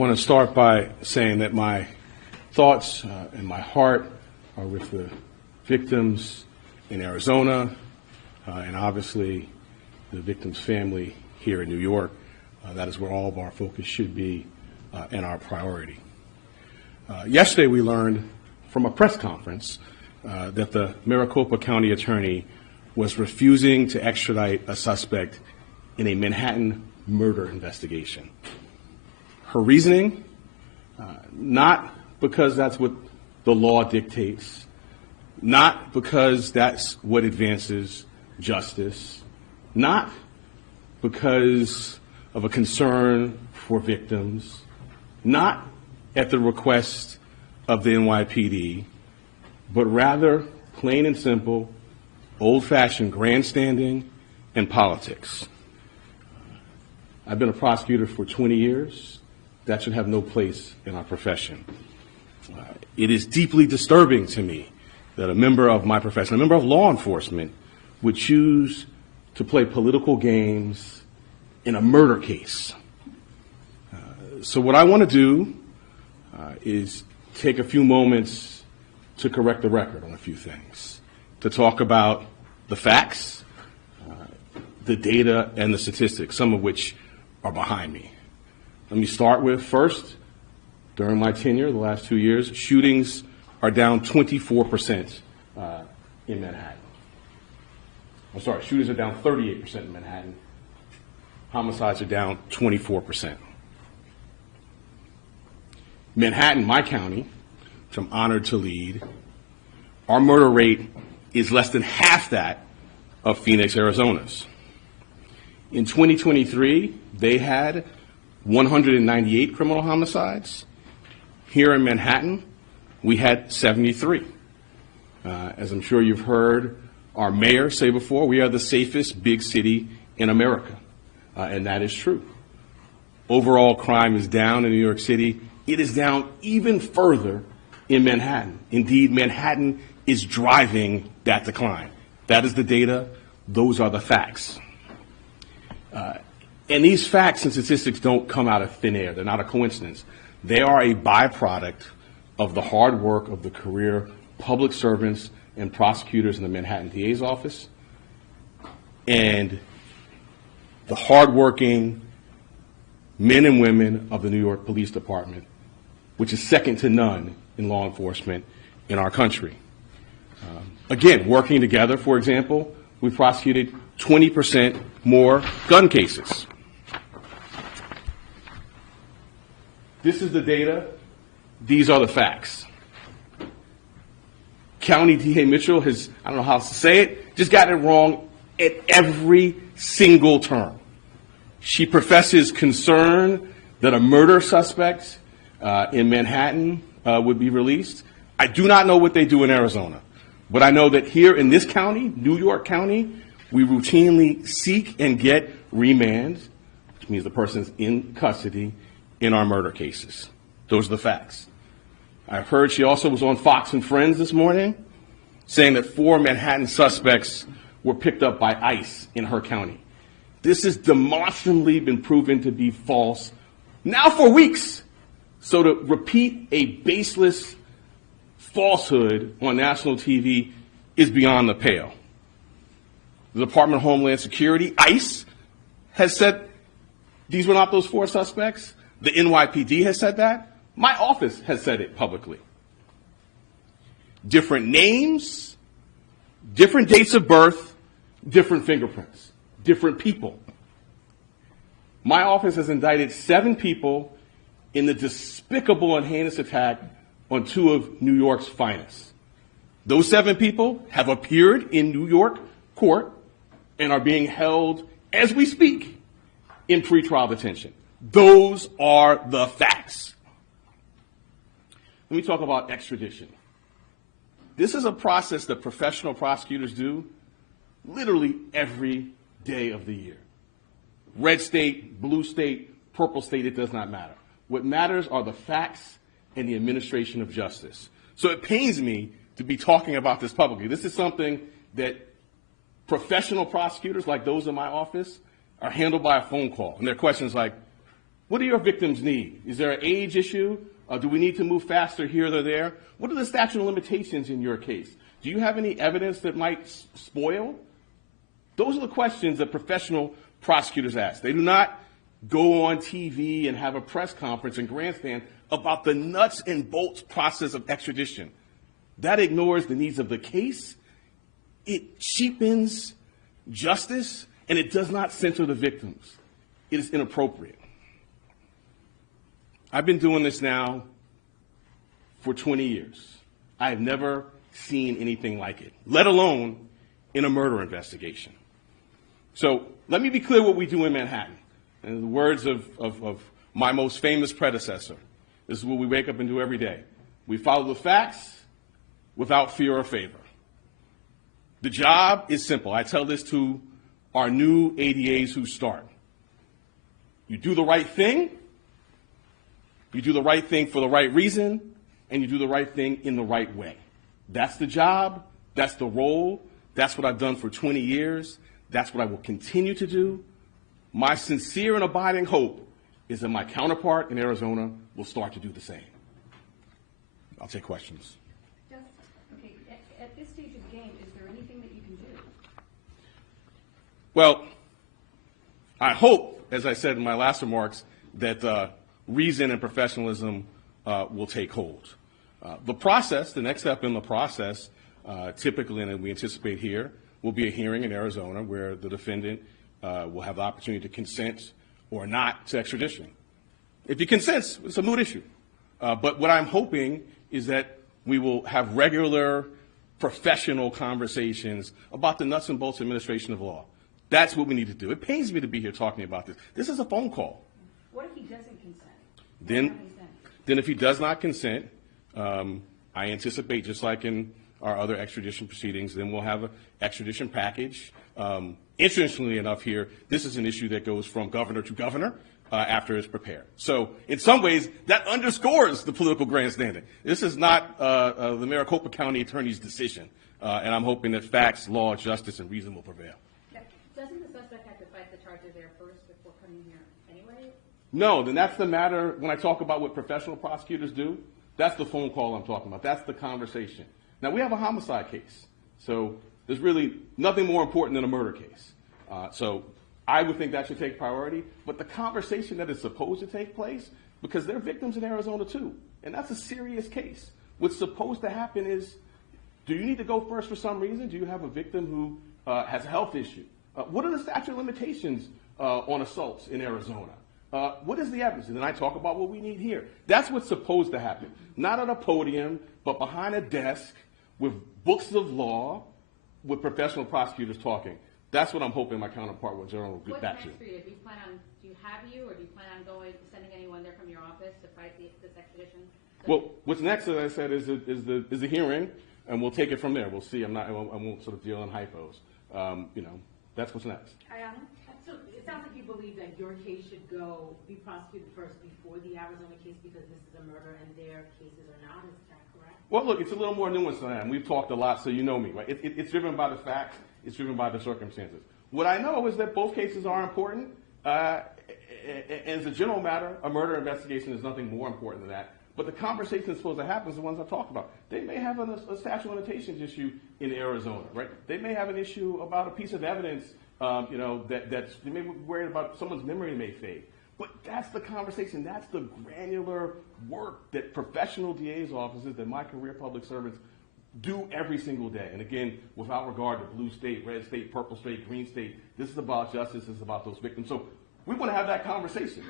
want to start by saying that my thoughts and my heart are with the victims in Arizona and obviously the victim's family here in New York. That is where all of our focus should be and our priority. Yesterday we learned from a press conference that the Maricopa County Attorney was refusing to extradite a suspect in a Manhattan murder investigation. Her reasoning, not because that's what the law dictates, not because that's what advances justice, not because of a concern for victims, not at the request of the NYPD, but rather plain and simple, old-fashioned grandstanding and politics. I've been a prosecutor for 20 years. That should have no place in our profession. It is deeply disturbing to me that a member of my profession, a member of law enforcement, would choose to play political games in a murder case. So what I want to do is take a few moments to correct the record on a few things, to talk about the facts, the data, and the statistics, some of which are behind me. Let me start with, first, during my tenure, the last 2 years, shootings are down 24% in Manhattan. I'm sorry, shootings are down 38% in Manhattan. Homicides are down 24%. Manhattan, my county, which I'm honored to lead, our murder rate is less than half that of Phoenix, Arizona's. In 2023, they had 198 criminal homicides. Here in Manhattan, we had 73. As I'm sure you've heard our mayor say before, we are the safest big city in America, and that is true. Overall crime is down in New York City. It is down even further in Manhattan. Indeed, Manhattan is driving that decline. That is the data. Those are the facts. And these facts and statistics don't come out of thin air. They're not a coincidence. They are a byproduct of the hard work of the career public servants and prosecutors in the Manhattan DA's office and the hardworking men and women of the New York Police Department, which is second to none in law enforcement in our country. Again, working together, for example, we prosecuted 20% more gun cases. This is the data. These are the facts. County DA Mitchell has, I don't know how else to say it, just got it wrong at every single turn. She professes concern that a murder suspect in Manhattan would be released. I do not know what they do in Arizona, but I know that here in this county, New York County, we routinely seek and get remand, which means the person's in custody, in our murder cases. Those are the facts. I've heard she also was on Fox and Friends this morning saying that 4 Manhattan suspects were picked up by ICE in her county. This has demonstrably been proven to be false now for weeks. So to repeat a baseless falsehood on national TV is beyond the pale. The Department of Homeland Security, ICE, has said these were not those 4 suspects. The NYPD has said that. My office has said it publicly. Different names, different dates of birth, different fingerprints, different people. My office has indicted 7 people in the despicable and heinous attack on 2 of New York's finest. Those 7 people have appeared in New York court and are being held, as we speak, in pretrial detention. Those are the facts. Let me talk about extradition. This is a process that professional prosecutors do literally every day of the year. Red state, blue state, purple state, it does not matter. What matters are the facts and the administration of justice. So it pains me to be talking about this publicly. This is something that professional prosecutors like those in my office are handled by a phone call. And their questions like, What do your victims need? Is there an age issue? Do we need to move faster here or there? What are the statute of limitations in your case? Do you have any evidence that might spoil? Those are the questions that professional prosecutors ask. They do not go on TV and have a press conference and grandstand about the nuts and bolts process of extradition. That ignores the needs of the case. It cheapens justice, and it does not center the victims. It is inappropriate. I've been doing this now for 20 years. I have never seen anything like it, let alone in a murder investigation. So let me be clear what we do in Manhattan. In the words of my most famous predecessor, this is what we wake up and do every day. We follow the facts without fear or favor. The job is simple. I tell this to our new ADAs who start. You do the right thing, you do the right thing for the right reason, and you do the right thing in the right way. That's the job, that's the role, that's what I've done for 20 years, that's what I will continue to do. My sincere and abiding hope is that my counterpart in Arizona will start to do the same. I'll take questions. Okay, at this stage of the game, is there anything that you can do? Well, I hope, as I said in my last remarks, that reason and professionalism will take hold. The process, the next step in the process, typically, and we anticipate here, will be a hearing in Arizona where the defendant will have the opportunity to consent or not to extradition. If he consents, it's a moot issue. But what I'm hoping is that we will have regular professional conversations about the nuts and bolts administration of law. That's what we need to do. It pains me to be here talking about this. This is a phone call. What if he doesn't consent? Then if he does not consent, I anticipate, just like in our other extradition proceedings, then we'll have an extradition package. Interestingly enough here, this is an issue that goes from governor to governor after it's prepared. So in some ways, that underscores the political grandstanding. This is not the Maricopa County Attorney's decision, and I'm hoping that facts, law, justice, and reason will prevail. Doesn't the suspect have to fight the charges there first before coming here anyway? No, then that's the matter. When I talk about what professional prosecutors do, that's the phone call I'm talking about. That's the conversation. Now, we have a homicide case, so there's really nothing more important than a murder case. So I would think that should take priority. But the conversation that is supposed to take place, because there are victims in Arizona too, and that's a serious case. What's supposed to happen is, do you need to go first for some reason? Do you have a victim who has a health issue? What are the statute of limitations on assaults in Arizona? What is the evidence? And then I talk about what we need here. That's what's supposed to happen. Not at a podium, but behind a desk with books of law, with professional prosecutors talking. That's what I'm hoping my counterpart with General will get back to. What's next for you? Do you have or do you plan on sending anyone there from your office to fight this expedition? Well, what's next, as I said, is the hearing, and we'll take it from there. We'll see. I won't sort of deal in hypos. That's what's next. Ayana? So it sounds like you believe that your case should be prosecuted first before the Arizona case because this is a murder and their cases are not. Is that correct? Well, look, it's a little more nuanced than that. And we've talked a lot, so you know me, right? It's driven by the facts. It's driven by the circumstances. What I know is that both cases are important. And as a general matter, a murder investigation is nothing more important than that. But the conversation that's supposed to happen is the ones I've talked about. They may have a statute of limitations issue in Arizona, right? They may have an issue about a piece of evidence, that's they may be worried about someone's memory may fade. But that's the conversation. That's the granular work that professional DA's offices, that my career public servants do every single day. And again, without regard to blue state, red state, purple state, green state, this is about justice. This is about those victims. So we want to have that conversation.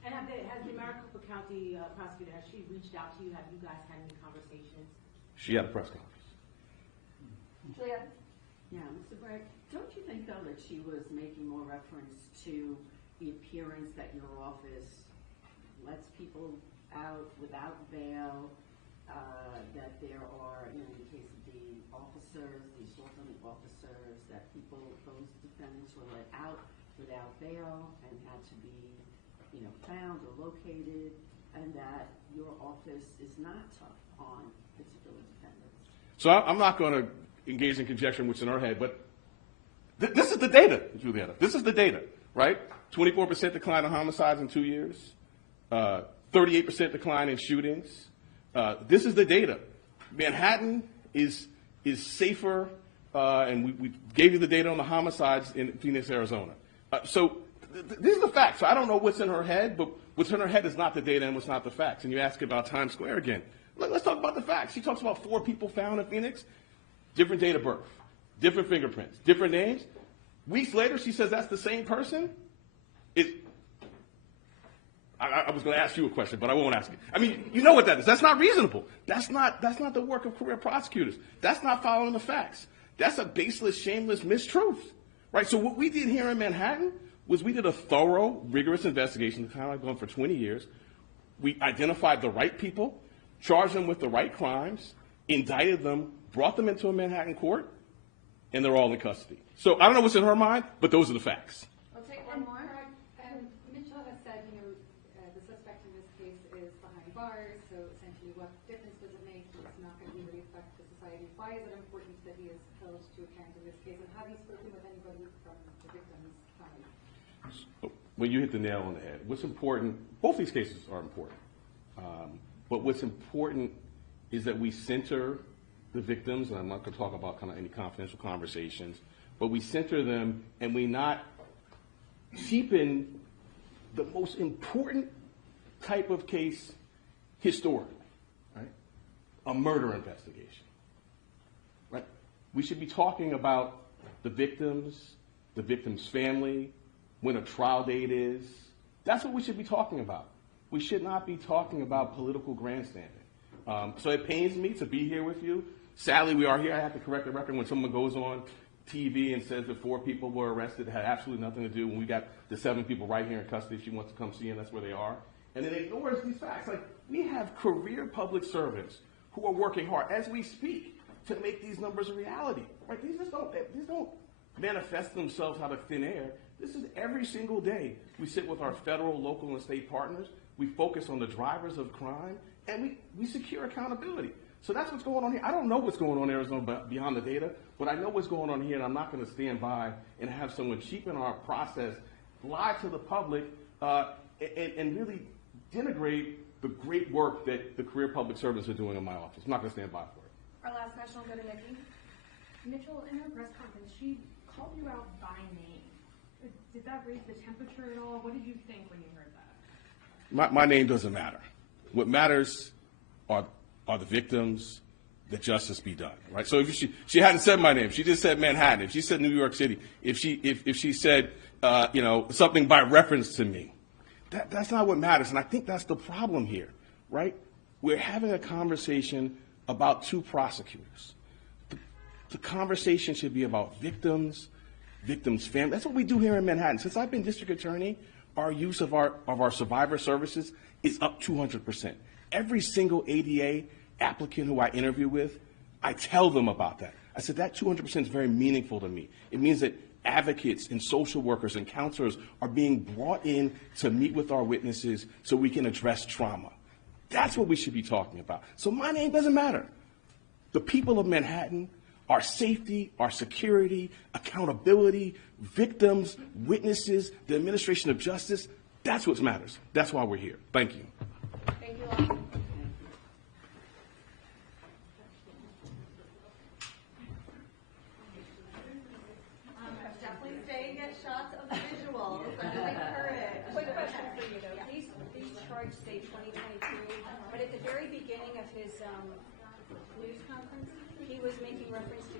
And has the Maricopa County prosecutor, has she reached out to you? Have you guys had any conversations? She had a press conference. Julia? Yeah, Mr. Bragg, don't you think, though, that she was making more reference to the appearance that your office lets people out without bail, that there are, in the case of the officers, the assault-on officers, that those defendants were let out without bail and had to be found or located, and that your office is not tough on particular defendants? So I'm not going to engage in conjecture what's in her head, but this is the data, Julietta. This is the data, right? 24% decline in homicides in 2 years. 38% decline in shootings. This is the data. Manhattan is safer, and we gave you the data on the homicides in Phoenix, Arizona. These are the facts. So I don't know what's in her head, but what's in her head is not the data and what's not the facts. And you ask about Times Square again. Let's talk about the facts. She talks about 4 people found in Phoenix, different date of birth, different fingerprints, different names. Weeks later, she says that's the same person. I was going to ask you a question, but I won't ask it. I mean, you know what that is. That's not reasonable. That's not the work of career prosecutors. That's not following the facts. That's a baseless, shameless mistruth, right? So what we did here in Manhattan was we did a thorough, rigorous investigation, kind of like going for 20 years. We identified the right people, charged them with the right crimes, indicted them, brought them into a Manhattan court, and they're all in custody. So I don't know what's in her mind, but those are the facts. We'll take one more. Mitchell has said, the suspect in this case is behind bars, so essentially what difference does it make? It's not going to really affect the society. Why is it important that he is held to account in this case? And have you spoken with anybody from the victim's family? Well, you hit the nail on the head. What's important, both these cases are important, but what's important is that we center the victims, and I'm not going to talk about kind of any confidential conversations, but we center them and we not cheapen the most important type of case historically, right? A murder investigation, right? We should be talking about the victim's family, when a trial date is. That's what we should be talking about. We should not be talking about political grandstanding. So it pains me to be here with you. Sadly, we are here. I have to correct the record when someone goes on TV and says that 4 people were arrested. It had absolutely nothing to do when we got the 7 people right here in custody. If she wants to come see, and that's where they are. And then ignores these facts. Like, we have career public servants who are working hard as we speak to make these numbers a reality. Right? These don't manifest themselves out of thin air. This is every single day. We sit with our federal, local, and state partners. We focus on the drivers of crime, and we secure accountability. So that's what's going on here. I don't know what's going on in Arizona beyond the data, but I know what's going on here, and I'm not going to stand by and have someone cheapen our process, lie to the public, and really denigrate the great work that the career public servants are doing in my office. I'm not going to stand by for it. Our last question will go to Nikki. Mitchell, in her press conference, she called you out by name. Did that raise the temperature at all? What did you think when you heard that? My name doesn't matter. What matters are the victims, that justice be done, right? So if she hadn't said my name, she just said Manhattan. If she said New York City, if she said something by reference to me, that's not what matters. And I think that's the problem here, right? We're having a conversation about 2 prosecutors. The conversation should be about victims' family. That's what we do here in Manhattan. Since I've been district attorney, our use of our survivor services is up 200%. Every single ADA applicant who I interview with, I tell them about that. I said that 200% is very meaningful to me. It means that advocates and social workers and counselors are being brought in to meet with our witnesses so we can address trauma. That's what we should be talking about. So my name doesn't matter. The people of Manhattan, our safety, our security, accountability, victims, witnesses, the administration of justice, that's what matters. That's why we're here. Thank you. Thank you all. Definitely stay and get shots of the visuals. That's encouraged. Quick question for you though. These charges say 2023, but at the very beginning of his news conference, he was making reference to